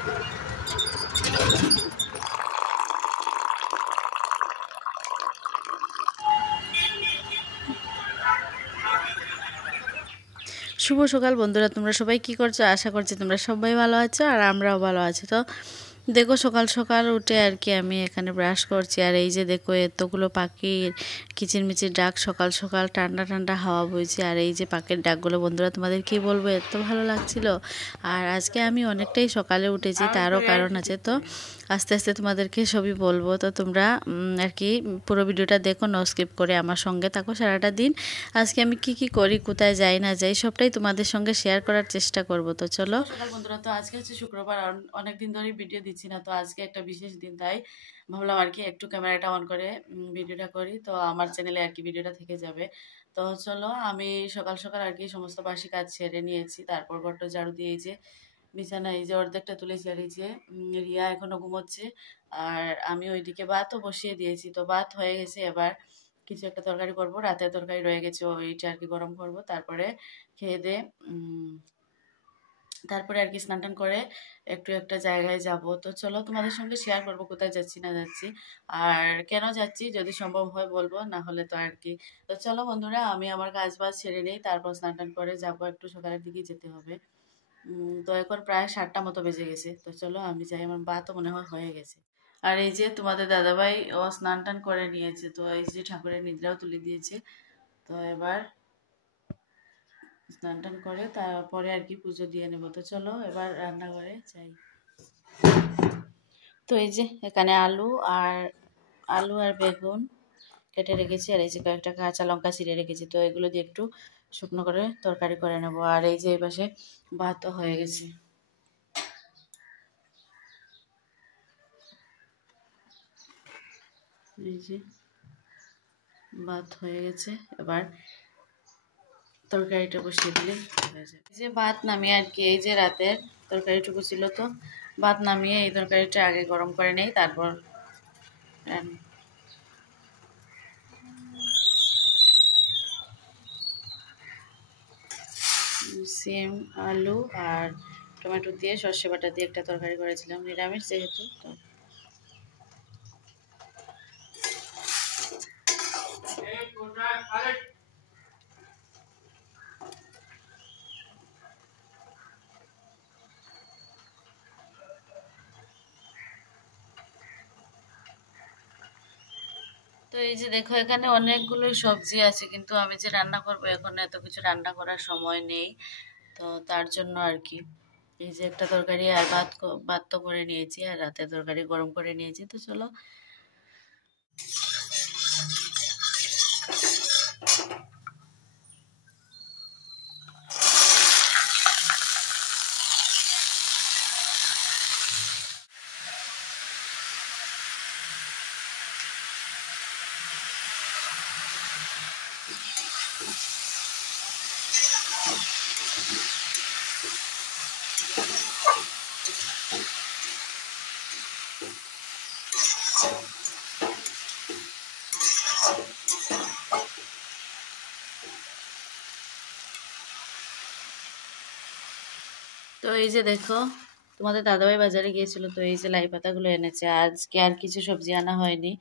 শুভ সকাল বন্ধুরা, তোমরা সবাই কি করছো? আশা করছি তোমরা সবাই ভালো আছো আর আমরাও ভালো আছি। তো দেখো সকাল সকাল উঠে আর কি আমি এখানে ব্রাশ করছি, আর এই যে দেখো এতগুলো পাখির কিচিরমিচির ডাক, সকাল সকাল ঠান্ডা ঠান্ডা হাওয়া বইছে। আর এই যে পাখির ডাকগুলো বন্ধুরা তোমাদের কি বলবো, এত ভালো লাগছিল। আর আজকে আমি অনেকটাই সকালে উঠেছি, তারও কারণ আছে। তো আস্তে আস্তে তোমাদেরকে সবই বলবো। তো তোমরা আর কি পুরো ভিডিওটা দেখো, নো স্কিপ করে আমার সঙ্গে থাকো সারাটা দিন। আজকে আমি কি করি, কোথায় যাই না যাই, সবটাই তোমাদের সঙ্গে শেয়ার করার চেষ্টা করব। তো চলো সকাল বন্ধুরা, তো আজকে হচ্ছে শুক্রবার, অনেক দিন ধরে ভিডিও দিচ্ছি না, তো আজকে একটা বিশেষ দিন, তাই ভাবলাম আর কি একটু ক্যামেরাটা অন করে ভিডিওটা করি, তো আমার চ্যানেলে আর কি ভিডিওটা থেকে যাবে। তো চলো, আমি সকাল সকাল আর কি সমস্ত বাসি কাজ ছেড়ে নিয়েছি, তারপর ঘরটা ঝাড়ু দিয়ে এই যে বিছানা এই যে অর্ধেকটা তুলেছি, আর এই যে রিয়া এখনো ঘুমোচ্ছে, আর আমি ওইদিকে ভাতও বসিয়ে দিয়েছি। তো ভাত হয়ে গেছে, এবার কিছু একটা তরকারি করব, রাতে তরকারি রয়ে গেছে ওইটা আর কি গরম করব, তারপরে খেয়ে দিয়ে তারপরে আর কি স্নান টান করে একটু একটা জায়গায় যাব। তো চলো তোমাদের সঙ্গে শেয়ার করব কোথায় যাচ্ছি না যাচ্ছি, আর কেন যাচ্ছি যদি সম্ভব হয় বলবো, না হলে তো আর কি। তো চলো বন্ধুরা, আমি আমার কাজ বাজ ছেড়ে নিই, তারপর স্নান টান করে যাবো, একটু সকালের দিকেই যেতে হবে। তো এখন প্রায় 7টা মতো বেজে গেছে। তো চলো আমি যাই, আমার বা তো মনে হয় হয়ে গেছে। আর এই যে তোমাদের দাদাভাই ও স্নান টান করে নিয়েছে, তো এই যে ঠাকুরের নিদ্রাও তুলে দিয়েছে। তো এবার স্নান টান করে তারপরে আর কি পুজো দিয়ে নেবো। তো চলো এবার রান্নাঘরে যাই। তো এই যে এখানে আলু আর বেগুন কেটে রেখেছি, আর এই যে কয়েকটা কাঁচা লঙ্কা ছিঁড়ে রেখেছি, তো এগুলো দিয়ে একটু শুকনো করে তরকারি করে নেবো। আর এই যে এই পাশে ভাতও হয়ে গেছে, এই যে ভাত হয়ে গেছে, এবার তরকারিটা বসিয়ে দিলে হয়ে যায়। এই যে ভাত নামিয়ে আর কি, এই যে রাতের তরকারিটুকু ছিল, তো ভাত নামিয়ে এই তরকারিটা আগে গরম করে নেই, তারপর সিম আলু আর টমেটো দিয়ে সর্ষে বাটা দিয়ে একটা তরকারি করেছিলাম, নিরামিষ যেহেতু। তো এই যে দেখো এখানে অনেকগুলো সবজি আছে, কিন্তু আমি যে রান্না করবো এখন এত কিছু রান্না করার সময় নেই, তো তার জন্য আর কি এই যে একটা তরকারি আর ভাত তো করে নিয়েছি, আর রাতে তরকারি গরম করে নিয়েছি। তো চলো তো এই যে দেখো তোমাদের দাদাভাই বাজারে গিয়েছিল, তো এই যে লাই পাতাগুলো এনেছে। আজকে আর কিছু সবজি আনা হয়নি,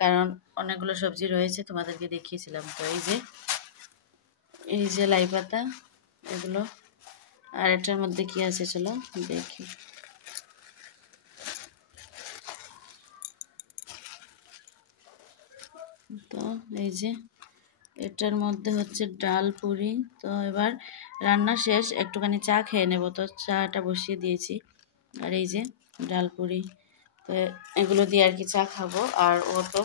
কারণ অনেকগুলো সবজি রয়েছে, তোমাদেরকে দেখিয়েছিলাম। তো এই যে লাই পাতা এগুলো, আর এটার মধ্যে কি আছে চলো দেখি। তো এই যে এটার মধ্যে হচ্ছে ডাল পুরি। তো এবার রান্না শেষ, একটুখানি চা খেয়ে নেব, তো চাটা বসিয়ে দিয়েছি। আর এই যে ডাল পুরি, তো এগুলো দিয়ে আর কি চা খাবো। আর ও তো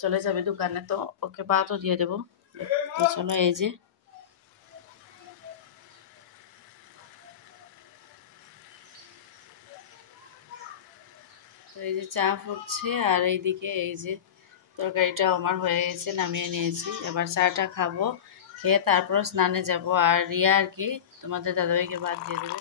চলে যাবে দোকানে, তো ওকে ভাতও দিয়ে দেবো। তো চলো এই যে তো এই যে চা ফুটছে, আর এইদিকে এই যে তরকারিটা আমার হয়ে গেছে, নামিয়ে নিয়েছি। এবার চাটা খাবো, খেয়ে তারপর স্নানে যাব। আর রিয়া আর কি তোমাদের দাদাভাইকে ভাত দিয়ে দেবে।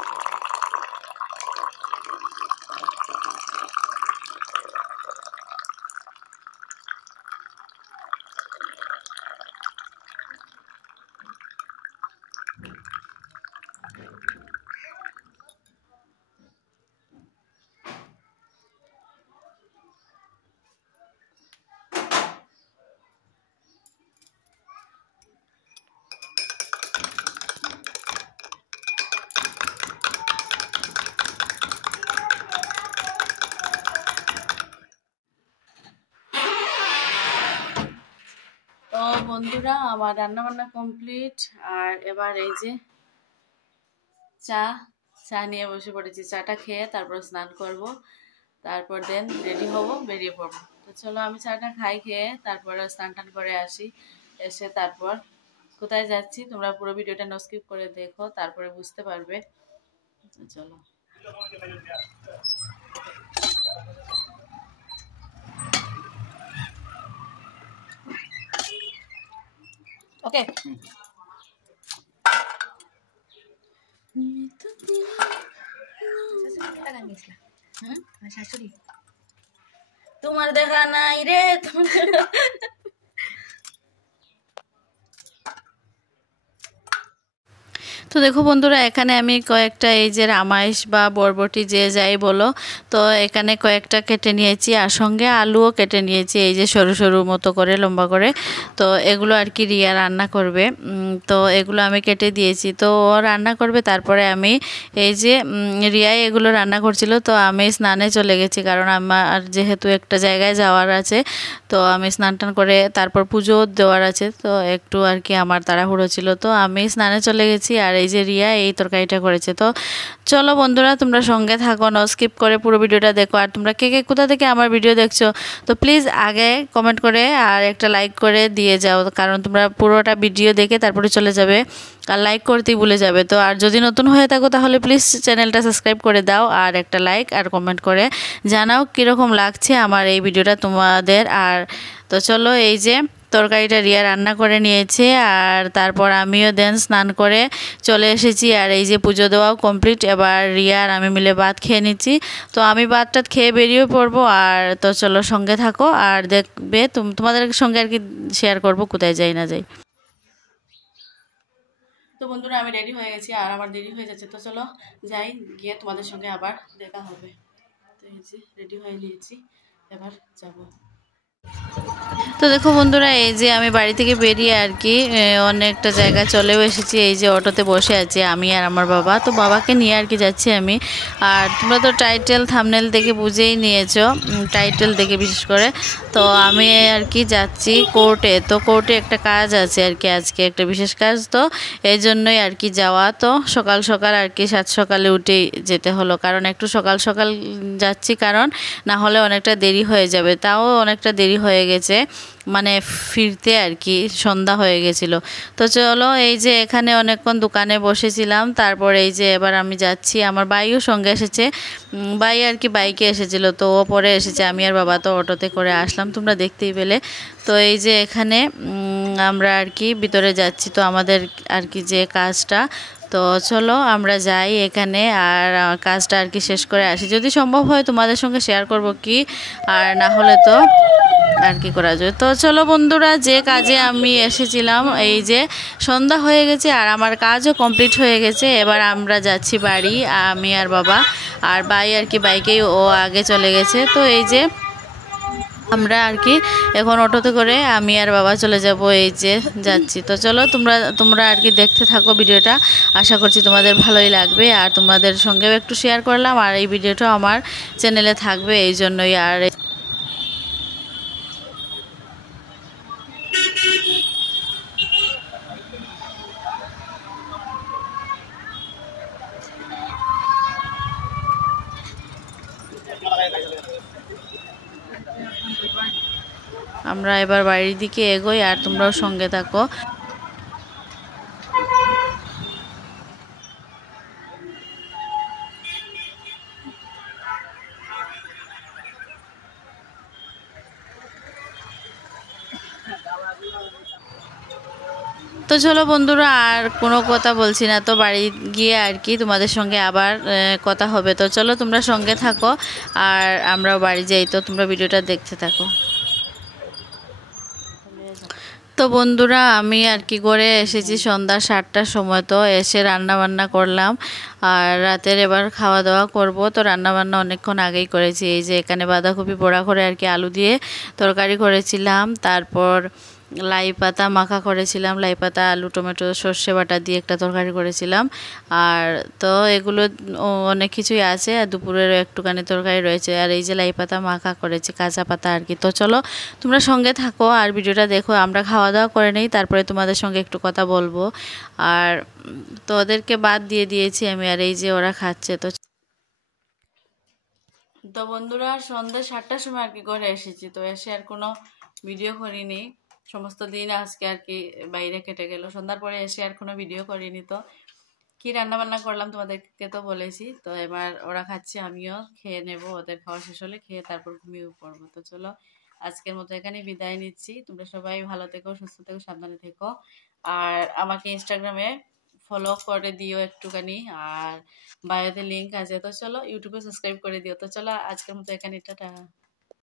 বন্ধুরা আমার রান্না বান্না কমপ্লিট। আর এবার এই যে চা চা নিয়ে বসে পড়েছি। চাটা খেয়ে তারপর স্নান করব, তারপর দেন রেডি হব, বেরিয়ে পড়বো। তো চলো আমি চাটা খাই, খেয়ে তারপর স্নান টান করে আসি। এসে তারপর কোথায় যাচ্ছি তোমরা পুরো ভিডিওটা নো স্কিপ করে দেখো, তারপরে বুঝতে পারবে। চলো। ওকে শাশুড়ি তোমার দেখা নাই রে। তো দেখো বন্ধুরা, এখানে আমি কয়েকটা এই যে রামাইশ বা বরবটি যে যাই বলো, তো এখানে কয়েকটা কেটে নিয়েছি, আর সঙ্গে আলুও কেটে নিয়েছি এই যে সরু সরু মতো করে লম্বা করে। তো এগুলো আর কি রিয়া রান্না করবে। তো এগুলো আমি কেটে দিয়েছি, তো ও রান্না করবে। তারপরে আমি এই যে রিয়াই এগুলো রান্না করছিল, তো আমি স্নানে চলে গেছি, কারণ আমার যেহেতু একটা জায়গায় যাওয়ার আছে, তো আমি স্নান টান করে তারপর পুজো দেওয়ার আছে, তো একটু আর কি আমার তাড়াহুড়ো ছিল, তো আমি স্নানে চলে গেছি। আর এই যে রিয়া এই তরকারিটা করেছে। তো চলো বন্ধুরা, তোমরা সঙ্গে থাকো, নো স্কিপ করে পুরো ভিডিওটা দেখো। আর তোমরা কে কে কোথা থেকে আমার ভিডিও দেখছো, তো প্লিজ আগে কমেন্ট করে আর একটা লাইক করে দিয়ে যাও, কারণ তোমরা পুরোটা ভিডিও দেখে তারপরে চলে যাবে আর লাইক করতেই ভুলে যাবে। তো আর যদি নতুন হয়ে থাকো তাহলে প্লিজ চ্যানেলটা সাবস্ক্রাইব করে দাও, আর একটা লাইক আর কমেন্ট করে জানাও কীরকম লাগছে আমার এই ভিডিওটা তোমাদের। আর তো চলো, এই যে তরকারিটা রিয়া রান্না করে নিয়েছে, আর তারপর আমিও দেন স্নান করে চলে এসেছি। আর এই যে পুজো দেওয়াও কমপ্লিট। এবার রিয়া আর আমি মিলে ভাত খেয়ে নিচ্ছি। তো আমি ভাতটা খেয়ে বেরিয়ে পড়বো। আর তো চলো সঙ্গে থাকো, আর দেখবে তোমাদের সঙ্গে আর কি শেয়ার করবো কোথায় যাই না যাই। তো বন্ধুরা আমি রেডি হয়ে গেছি, আর আমার দেরি হয়ে যাচ্ছে, তো চলো যাই, গিয়ে তোমাদের সঙ্গে আবার দেখা হবে। তো এই যে রেডি হয়ে নিয়েছি, এবার যাবো। তো দেখো বন্ধুরা, এই যে আমি বাড়ি থেকে বেরিয়ে আর কি অনেকটা জায়গায় চলেও এসেছি। এই যে অটোতে বসে আছি আমি আর আমার বাবা, তো বাবাকে নিয়ে আর কি যাচ্ছি আমি। আর তোমরা তো টাইটেল থাম্বনেল দেখে বুঝেই নিয়েছো, টাইটেল দেখে বিশেষ করে। তো আমি আর কি যাচ্ছি কোর্টে। তো কোর্টে একটা কাজ আছে আর কি, আজকে একটা বিশেষ কাজ, তো এই জন্যই আর কি যাওয়া। তো সকাল সকাল আর কি সাত সকালে উঠেই যেতে হলো, কারণ একটু সকাল সকাল যাচ্ছি, কারণ না হলে অনেকটা দেরি হয়ে যাবে। তাও অনেকটা দেরি হয়ে গেছে, মানে ফিরতে আর কি সন্ধ্যা হয়ে গেছিলো। তো চলো, এই যে এখানে অনেকক্ষণ দোকানে বসেছিলাম, তারপর এই যে এবার আমি যাচ্ছি। আমার ভাইও সঙ্গে এসেছে, ভাই আর কি বাইকে এসেছিলো, তো ও পরে এসেছে, আমি আর বাবা তো অটোতে করে আসলাম, তোমরা দেখতেই পেলে। তো এই যে এখানে আমরা আর কি ভিতরে যাচ্ছি, তো আমাদের আর কি যে কাজটা, তো চলো আমরা যাই এখানে, আর কাজটা আর কি শেষ করে আসি। যদি সম্ভব হয় তোমাদের সঙ্গে শেয়ার করব কি, আর না হলে তো আর কি করা যাবে। তো চলো বন্ধুরা, যে কাজে আমি এসেছিলাম, এই যে সন্ধ্যা হয়ে গেছে আর আমার কাজও কমপ্লিট হয়ে গেছে। এবার আমরা যাচ্ছি বাড়ি, আমি আর বাবা, আর ভাই আর কি বাইকেই ও আগে চলে গেছে। তো এই যে আমরা আর কি এখন অটোতে করে আমি আর বাবা চলে যাব, এই যে যাচ্ছি। তো চলো তোমরা আর কি দেখতে থাকো ভিডিওটা, আশা করছি তোমাদের ভালোই লাগবে। আর তোমাদের সঙ্গেও একটু শেয়ার করলাম, আর এই ভিডিওটা আমার চ্যানেলে থাকবে এই জন্যই। আর আমরা এবার বাড়ির দিকে এগোই, আর তোমরাও সঙ্গে থাকো। তো চলো বন্ধুরা, আর কোনো কথা বলছি না, তো বাড়ি গিয়ে আর কি তোমাদের সঙ্গে আবার কথা হবে। তো চলো তোমরা সঙ্গে থাকো, আর আমরাও বাড়ি যাই, তো তোমরা ভিডিওটা দেখতে থাকো। তো বন্ধুরা, আমি আর কি করে এসেছি সন্ধ্যা 7টার সময়। তো এসে রান্না বান্না করলাম, আর রাতের এবার খাওয়া দাওয়া করব। তো রান্না বান্না অনেকক্ষণ আগেই করেছি। এই যে এখানে বাঁধাকপি পোড়া করে আর কি আলু দিয়ে তরকারি করেছিলাম, তারপর লাই পাতা মাখা করেছিলাম, লাই পাতা আলু টমেটো সর্ষে বাটা দিয়ে একটা তরকারি করেছিলাম। আর তো এগুলো অনেক কিছুই আছে, আর দুপুরেরও একটুখানি তরকারি রয়েছে। আর এই যে লাই পাতা মাখা করেছি, কাঁচা পাতা আর কি। তো চলো তোমরা সঙ্গে থাকো আর ভিডিওটা দেখো। আমরা খাওয়া দাওয়া করে নেই, তারপরে তোমাদের সঙ্গে একটু কথা বলবো। আর তো ওদেরকে বাদ দিয়ে দিয়েছি আমি, আর এই যে ওরা খাচ্ছে। তো বন্ধুরা সন্ধ্যা 7টার সময় আর কি ঘরে এসেছি, তো এসে আর কোনো ভিডিও করিনি। সমস্ত দিন আজকে আর কি বাইরে কেটে গেল, সন্ধ্যার পরে এসে আর কোনো ভিডিও করিনি। তো কি রান্না বান্না করলাম তোমাদেরকে তো বলেছি। তো এবার ওরা খাচ্ছে, আমিও খেয়ে নেব, ওদের খাওয়া শেষ হলে খেয়ে তারপর ঘুমিয়ে পড়বো। তো চলো আজকের মতো এখানে বিদায় নিচ্ছি। তোমরা সবাই ভালো থেকো, সুস্থ থেকো, সাবধানে থেকো। আর আমাকে ইনস্টাগ্রামে ফলো করে দিও একটুখানি, আর বায়োতে লিঙ্ক আছে। তো চলো ইউটিউবে সাবস্ক্রাইব করে দিও। তো চলো আজকের মতো এখানে টাটা।